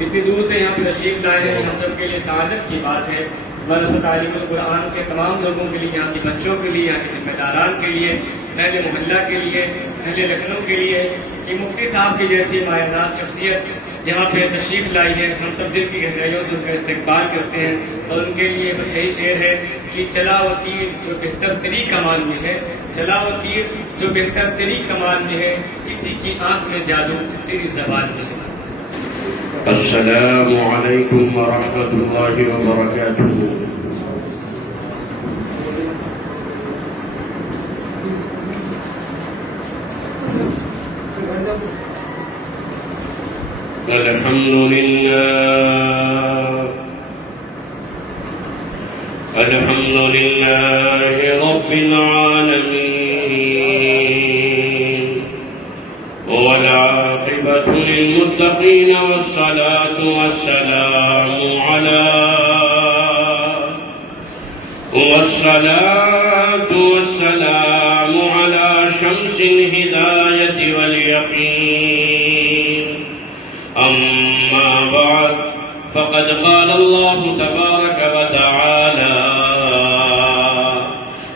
اتنی دور سے یہاں پہ تشریف لائے ہیں، ہم سب کے لیے سعادت کی بات ہے۔ مدرسہ تعلیم القرآن کے تمام لوگوں کے لیے، یہاں کے بچوں کے لیے، یہاں کے ذمہ داران کے لیے، اہل محلہ کے لیے، اہل لکھنؤ کے لیے، کہ مفتی صاحب کی جیسی مایہ ناز شخصیت یہاں پہ تشریف لائی ہے، ہم سب دل کی گہرائیوں سے ان کا استقبال کرتے ہیں، اور ان کے لیے بس یہی شعر ہے کہ چلا وہ تیر جو بہتر تری کمان میں ہے، چلا وہ تیر جو بہتر تری کمان میں ہے، کسی کی آنکھ میں جادو تیری زبان میں ہے۔ السلام علیکم ورحمۃ اللہ وبرکاتہ۔ الحمد للہ رب العالمین والعاقبۃ للمتقین والصلاة والسلام علی شمس الہدایۃ والیقین۔ أما بعد فقد قال الله تبارك وتعالى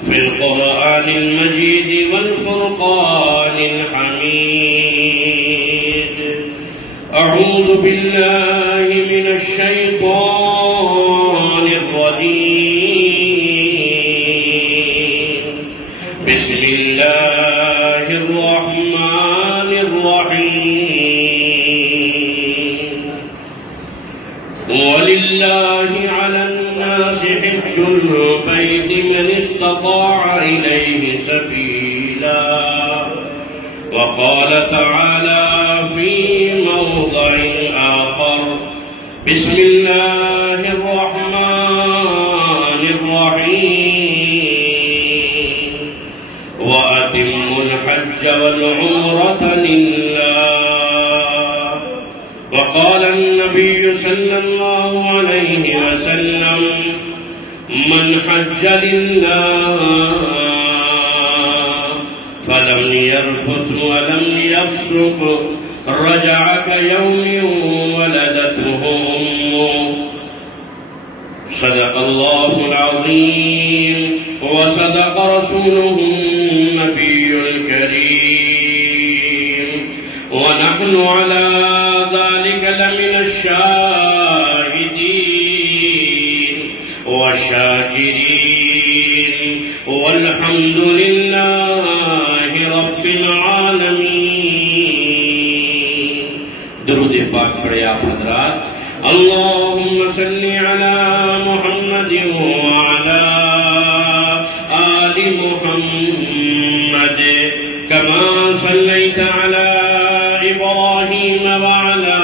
في القرآن المجيد والفرقان الحميد: أعوذ بالله من الشيطان الرجيم، بسم الله الرحمن الرحيم: ولله على الناس حج البيت من استطاع إليه سبيلا. وقال تعالى في موضع آخر: بسم الله الرحمن الرحيم: وأتموا الحج والعمرة لله. وقال النبي صلى الله عليه وسلم: من حج لله فلم يرفث ولم يفسق رجع كيوم ولدته أمه. صدق الله العظيم وصدق رسوله النبي الكريم، ونحن على ذلك لمن الشاهدين والشاكرين، والحمد لله رب العالمين۔ درود پاک پڑھے آپ حضرات۔ اللهم صل على محمد وعلى آل محمد كما صليت على إبراهيم وعلى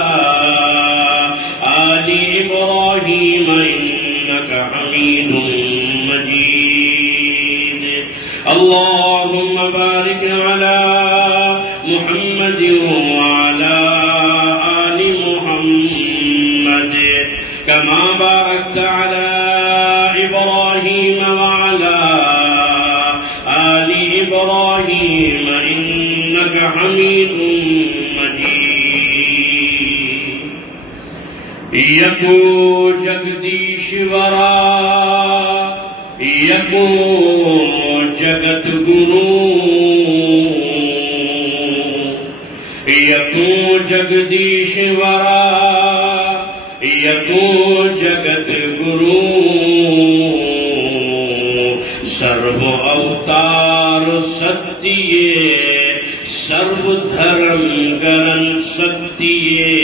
آل إبراهيم إنك حميد مجيد۔ اللهم بارك على محمد وعلى آل محمد كما باركت على إبراهيم وعلى آل إبراهيم إنك حميد مجيد۔ یکو جگدیشورا یکو جگت گرو، یکو جگدیشورا یکو جگت گرو، سرو اوتار ستیے سرو دھرم گرن ستیے،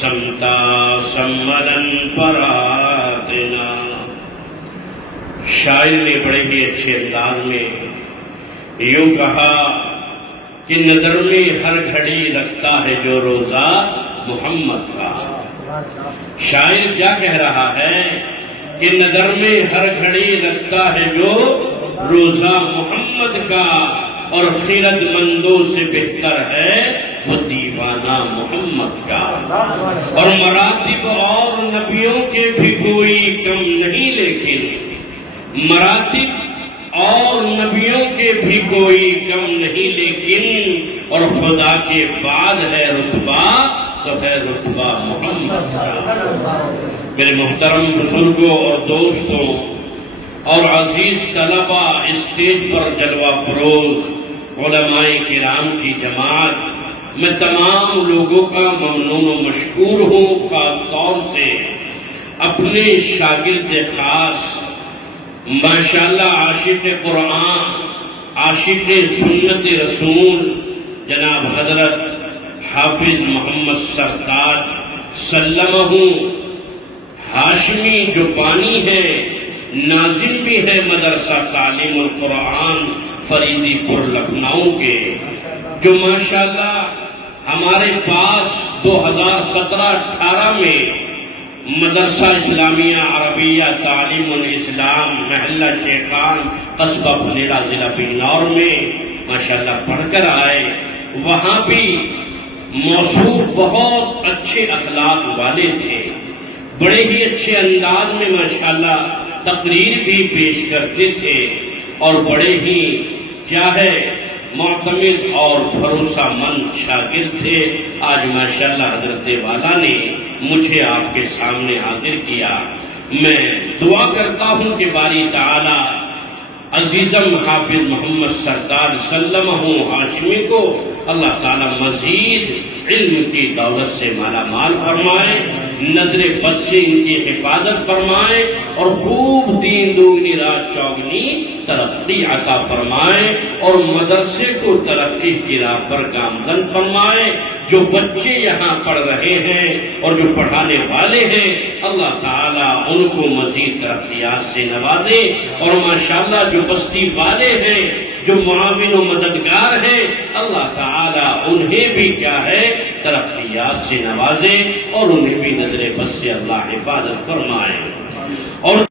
سمتا سمرن پراتنا۔ شاعر نے بڑے ہی اچھے انداز میں یوں کہا کہ نظر میں ہر گھڑی رکھتا ہے جو روزہ محمد کا۔ شاعر کیا کہہ رہا ہے کہ نظر میں ہر گھڑی رکھتا ہے جو روزہ محمد کا، اور خیرت مندوں سے بہتر ہے وہ دیوانہ محمد کا۔ اور مراتب اور نبیوں کے بھی کوئی کم نہیں، لیکن مراتب اور نبیوں کے بھی کوئی کم نہیں، لیکن اور خدا کے بعد ہے رتبہ تو ہے رتبہ محمد کا۔ میرے محترم بزرگوں اور دوستوں اور عزیز طلبہ، اسٹیج پر جلوہ فروز علماء کرام کی جماعت، میں تمام لوگوں کا ممنون و مشکور ہوں، خاص طور سے اپنے شاگرد خاص ماشاءاللہ عاشق قرآن، عاشق سنت رسول جناب حضرت حافظ محمد سرکار سلمہ ہاشمی جو بانی ہے، ناظم بھی ہے مدرسہ تعلیم القرآن فریدی پور لکھنؤ کے، جو ماشاءاللہ ہمارے پاس 2017-18 میں مدرسہ اسلامیہ عربیہ تعلیم الاسلام محلہ شیخان قصبہ پھلیرا ضلع بجنور میں ماشاءاللہ پڑھ کر آئے۔ وہاں بھی موصوف بہت اچھے اخلاق والے تھے، بڑے ہی اچھے انداز میں ماشاءاللہ تقریر بھی پیش کرتے تھے، اور بڑے ہی چاہے معتمد اور بھروسہ مند شاگرد تھے۔ آج ماشاءاللہ حضرت والا نے مجھے آپ کے سامنے حاضر کیا۔ میں دعا کرتا ہوں کہ باری تعالی عزیزم حافظ محمد سرکار سلمہ ہاشمی کو اللہ تعالی مزید علم کی دولت سے مالا مال فرمائے، نظر بد سے ان کی حفاظت فرمائے، اور خوب دین دوگنی رات چوگنی ترقی عطا فرمائے، اور مدرسے کو ترقی کی راہ پر گامزن فرمائے۔ جو بچے یہاں پڑھ رہے ہیں اور جو پڑھانے والے ہیں، اللہ تعالیٰ ان کو مزید ترقیات سے نوازے، اور ماشاءاللہ جو بستی والے ہیں، جو معاون و مددگار ہیں، اللہ تعالیٰ انہیں بھی کیا ہے ترقیات سے نوازے، اور انہیں بھی نظر بد سے اللہ حفاظت فرمائے۔ اور